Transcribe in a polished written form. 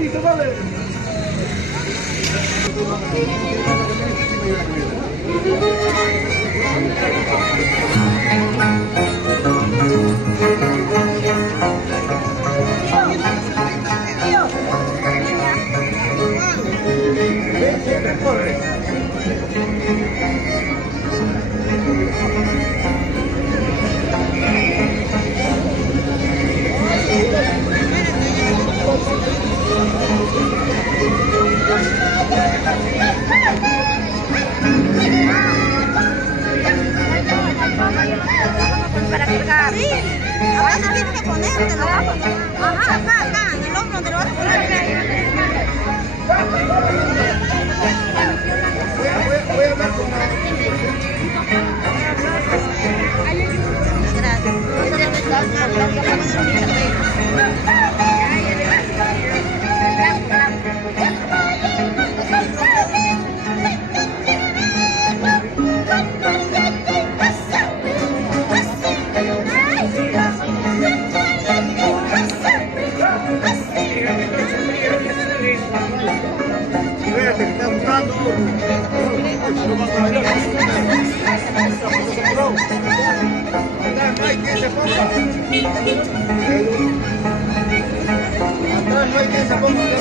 ahorita, dale. Para cargar. Sí. Ahora no tienes que ponértelo. Ajá, acá, en el hombro te lo vas a poner. Voy a hablar con Atrás no hay que se ponga.